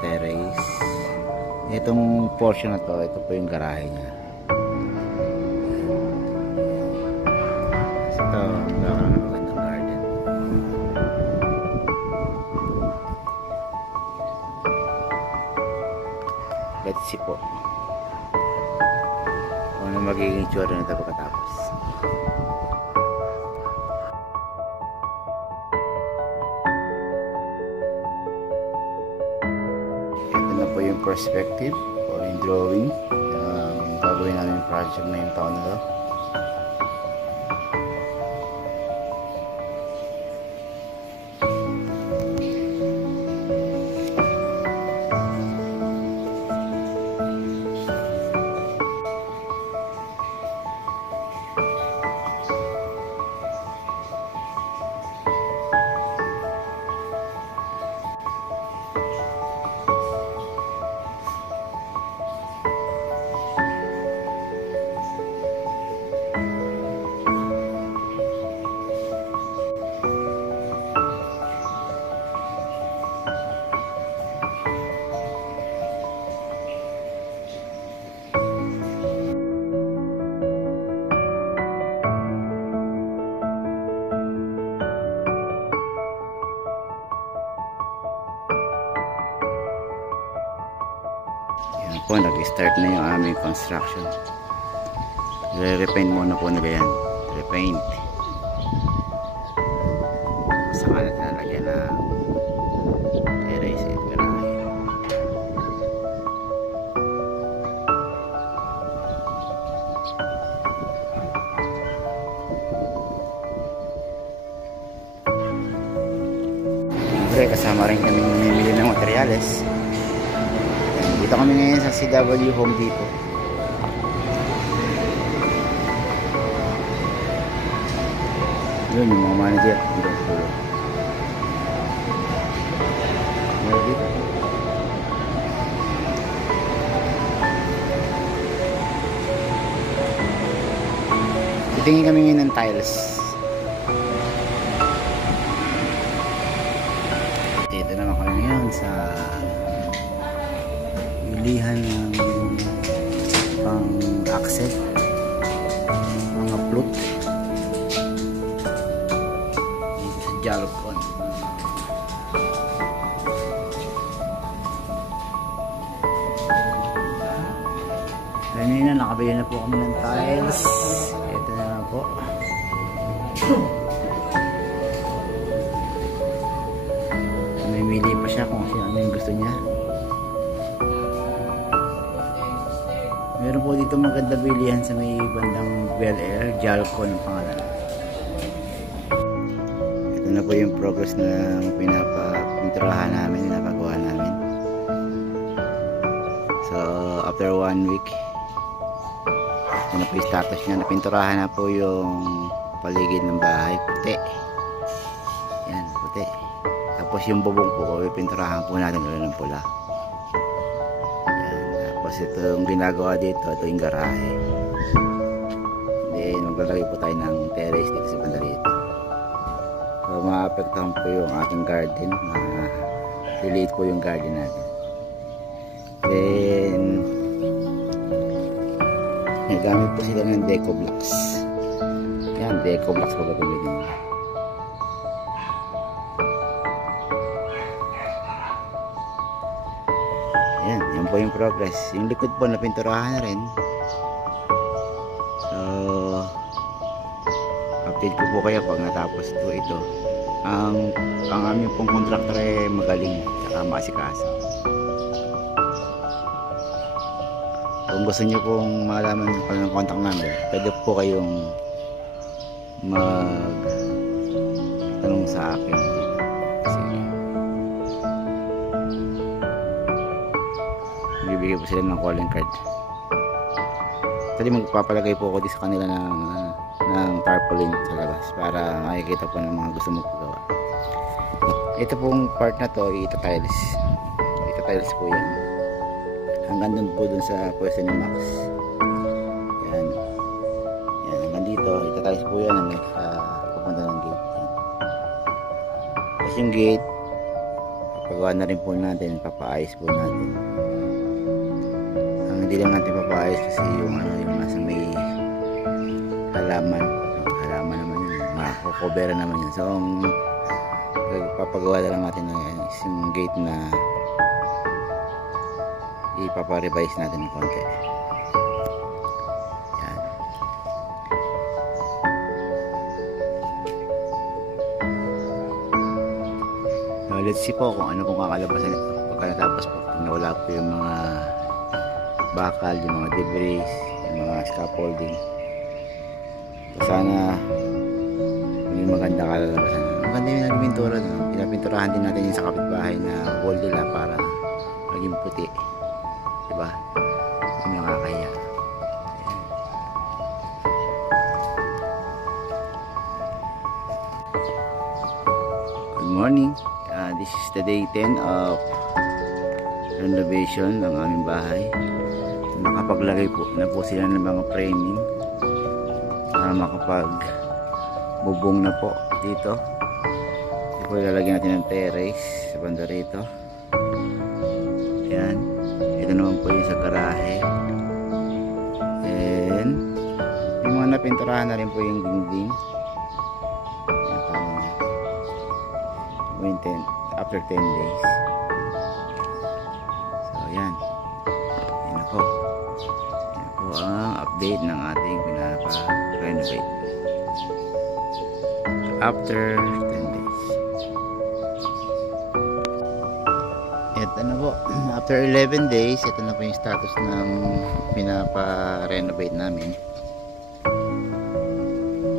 terrace. Itong portion na to, ito po yung garahe niya. Ito, magkakaroon ng magandang garden. Let's see po kung ano magiging tsura nito pagkatapos. Ito na po yung perspective o yung drawing. Gagawin namin yung project na yung taon na to. Yan po, nag-start na yung aming construction. Re-repaint muna po nila yan. Repaint. Saka natin nalagyan ng terrace at garahe. Siyempre, kasama rin kami namimili ng materyales. Dito kami ngayon sa CW Home Depot. Yun yung mga manager. Titingin kami ngayon ng tiles. Dito naman kami ngayon sa bilihan ng pang-accent, mga plot dito sa Jalcon. Kanina nakabili na po kami ng tiles. Ito na lang po. Mamimili pa siya kung ano yung gusto niya. Meron po dito maganda bilihan sa may bandang Bel Air, Jalcon ang pangalan. Ito na po yung progress ng pinapinturahan namin, pinapagawa namin. So after 1 week, ito na po yung status niya. Napinturahan na po yung paligid ng bahay, puti. Yan, puti. Tapos yung bubong po, pinturahan po natin ulit ng pula. Ito yung ginagawa dito, ito yung garahe. Then maglalagay po tayo ng terrace dito sa banda dito. So maapektuhan po yung ating garden, relate po yung garden natin. Then nagamit po sila ng deco blocks. Yan, deco blocks po gagamitin nila. Yan po yung progress. Yung likod po napinturahan na rin. So update ko po kayo pag natapos ito. Ang aming pong contractor ay magaling at maasikaso. Kung gusto nyo pong malaman pa ng contact number, pwede po kayong mag tanong sa akin dito. Kasi bibigay po sila ng calling card. Actually magpapalagay po ako dito sa kanila ng tarpaulin sa labas para makikita po ng mga gusto mo pagawa. Ito pong part na to, ita-tiles. Ita-tiles po yan. Hanggang dun po dun sa pwesto ni Max. Yan. Yan, hanggang dito, ita-tiles po yan hanggang sa papunta ng gate. Yan. Tapos yung gate, papagawa na rin po natin, papaayos po natin. Ang hindi lang natin papaayos kasi yung yung nasa may halaman naman yun, makakokobera naman yun. So ang papagawa na lang natin is yung gate na ipapa-revise natin ng konti. Yan. So let's see po kung ano pong kakalabasan ito pagka natapos po, nawala po yung mga bakal, yung mga debris, yung mga scaffolding. So sana maging maganda kalalabasan. Maganda yung naging pintura, no? Pinapinturahan din natin yung sa kapitbahay na wall nila para maging puti, diba? Yung nakakahiya. Good morning. This is the day 10 of renovation ng aming bahay. Nakapaglagay po na po sila ng mga framing para makapag bubong na po dito. Ito po ilalagyan natin ng terrace sa banda rito. Yan. Ito naman po yung sa garahe. And yung mga napinturahan na rin po yung dingding. After 10 days. So yan. Yan na po. Yan po ang update ng ating pinapa-renovate. After 10 days. Ito na po. After 11 days, ito na po yung status ng pinapa-renovate namin.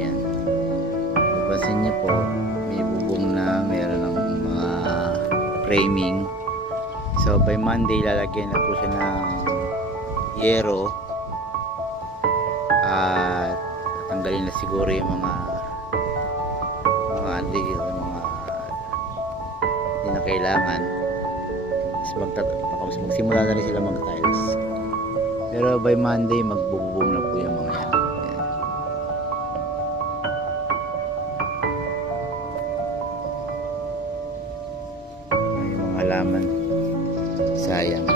Yan. Papansin niyo po, may bubong na meron ng mga framing. So by Monday, lalagyan na po siya ng yero at tanggalin na siguro yung mga hindi na kailangan. Magsimula na rin sila mag tiles, pero by Monday magbubong na po yung mga yan. Yung mga halaman, sayang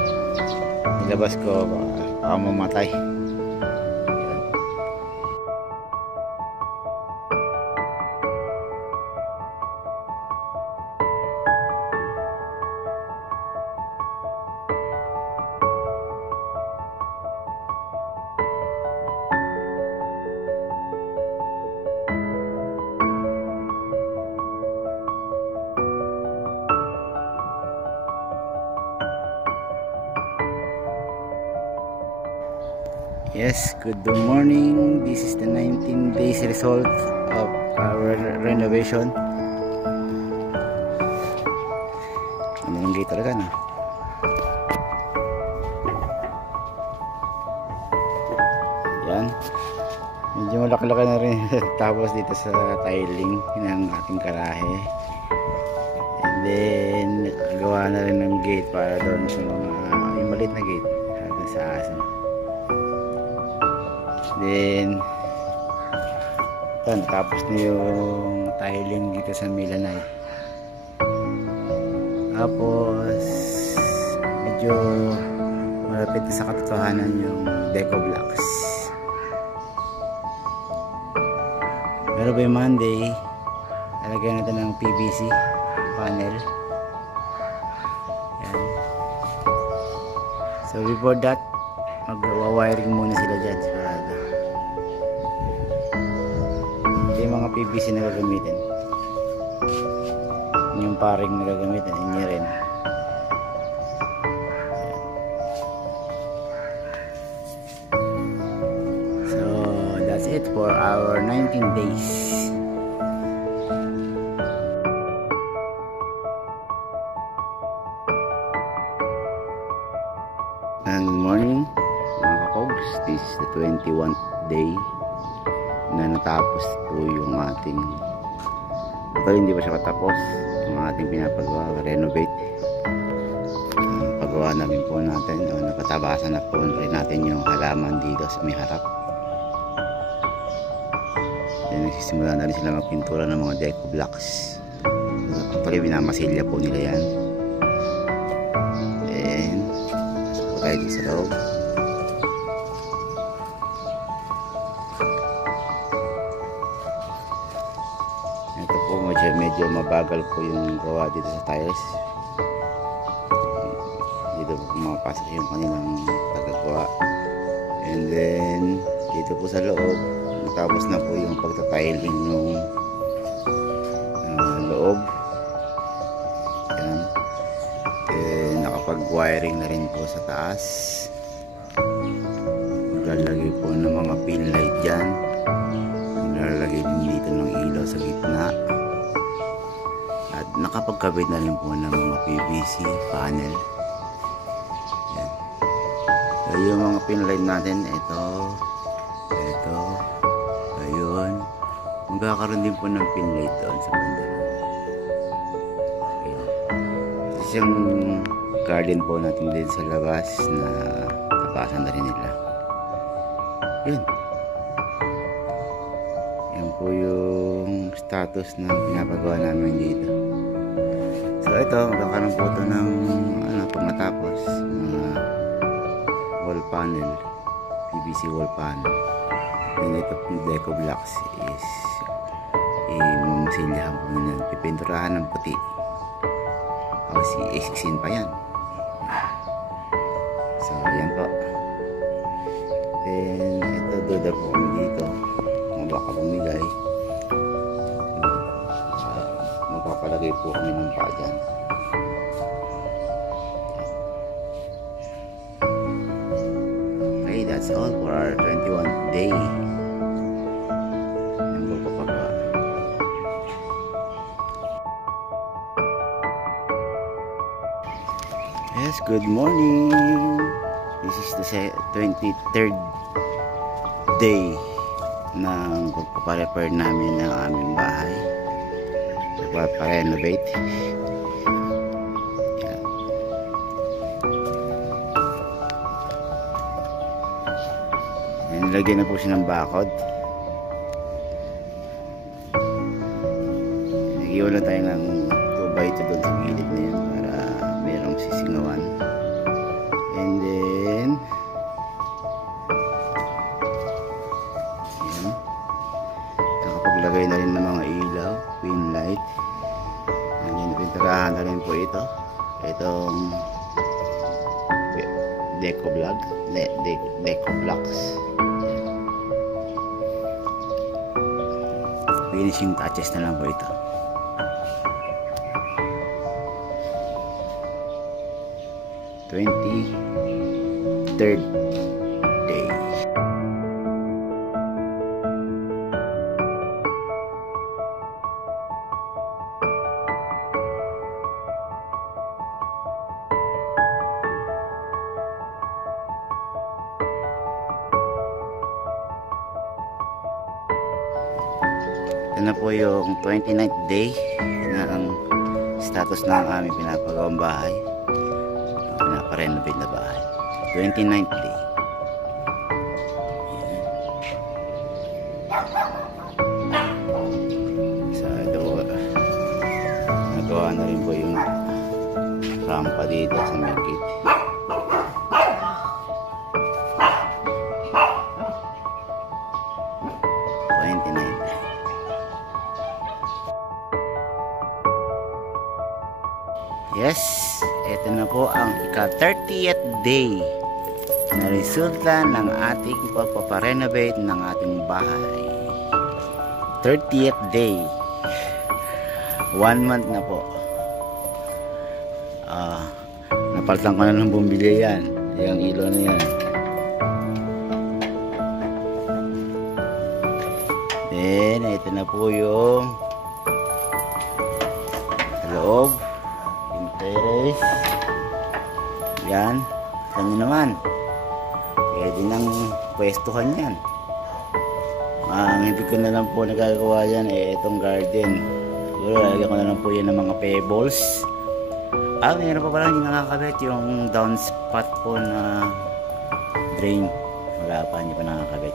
nilabas ko, baka mamatay. Yes, good morning. This is the 19 days result of our renovation. Ano yung gate talaga na? Yan. Medyo malaki-laki na rin tapos dito sa tiling ng ating garahe. And then gawa na rin ng gate para doon sa mga yung maliit na gate sa aso. Then tapos na yung tiling dito sa Milanay. Tapos medyo malapit na sa katotohanan yung deco blocks. Pero by Monday lalagyan natin ng PVC panel. Yan. So before that, mag-wiring muna sila dyan. Yung mga PVC na gagamitin, yung paring na gagamitin, inyo rin. So that's it for our 19 days. Good morning mga kakogs. This is the 21st day na natapos po yung ating, pero hindi pa siya katapos, yung ating pinapagawa, renovate. Pagawa namin po natin, napatabasan na po rin natin yung halaman dito sa may harap. Then nagsisimula na rin sila magpintura ng mga deco blocks. Actually binamasilya po nila yan. tayo dito sa loob. Ito po, medyo mabagal po yung gawa dito sa tiles. Dito po pumapasok yung kanilang pagkagawa. And then dito po sa loob, natapos na po yung pagtatiling ng loob. Yan. Then nakapag-wiring na rin po sa taas. Maglalagay po ng mga pin light dyan. Maglalagay din dito ng ilaw sa gitna. At nakapagkabit na rin po ng mga PVC panel. Yan. So yung mga pin light natin, ito, ayun. Magkakaroon din po ng pin light doon sa banda. Isang garden po natin din sa labas na tapasan na rin nila. Yun. Yan po yung status na pinapagawa namin dito. So ito, magkakaroon po ito ng pag matapos, mga wall panel, PVC wall panel. And ito pong deco blocks is mamasilyahan po nila, pipinturahan ng puti. Kasi isiksin pa yan. So yan po. Then ito, duda po kami dito kung baka bumigay. Magpapalagay po kami ng pa dyan. Okay, that's all for our 21st day. Yan po papagawa. Yes, good morning. This is the 23rd day ng pagpaparepair namin ng aming bahay. Pagpaparenovate. Nilagyan na po siya ng bakod. Nag-iwan na tayo ng 2x2 doon sa gilid na yun para merong sisingawan. And then ayan, nakapaglagay na rin ng mga ilaw, pin light. And then pinturahan na rin po ito, itong deco blocks. Finishing touches na lang po ito. Third day. Ito na po yung 29th day na ang status ng aming pinapagawang bahay, pinaparenovate na bahay. 29th day. So ito po, nagawa na rin po yung rampa dito sa may gate. Yes, ito na po ang ika-30th day na resulta ng ating pagpaparenovate ng ating bahay. 30th day. 1 month na po. Napalitan ko na ng bumili yan. Yung ilaw na yan. Then, ito na po yung sa loob. Terrace. Yan. Kanya naman. Pwede nang pwestuhan yan. Hindi ko na lang po nagagawa yan itong garden. Siguro lalagyan ko na lang po yan ng mga pebbles. Mayroon pa pala hindi nakakabit yung downspout po na drain. Wala pa, hindi pa nakakabit.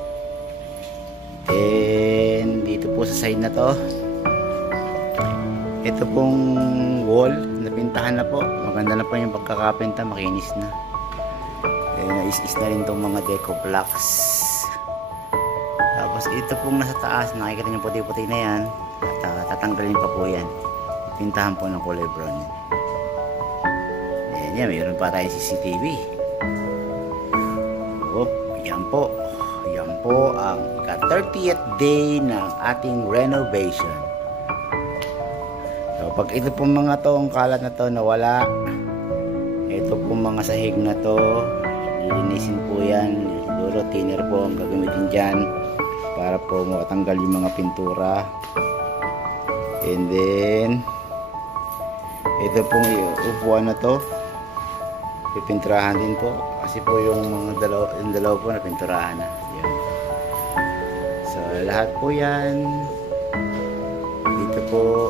And dito po sa side na to, ito pong wall napintahan na po. Maganda na po yung pagkakapinta, makinis na. is na rin itong mga deco blocks. Tapos ito pong nasa taas, nakikita nyo puti-puti na yan, at tatanggalin pa po yan, pintahan po ng kulay brown yan. Yan, mayroon pa tayong CCTV. Yan po ang ika-30th day ng ating renovation. So pag ito pong mga tong kalat na to nawala, ito pong mga sahig na to lilinisin po yan. Siguro thinner po ang gagamitin dyan para po matanggal yung mga pintura. And then ito pong upuan na to pipinturahan din po kasi po yung dalawa po na pinturahan na yun. So lahat po yan dito po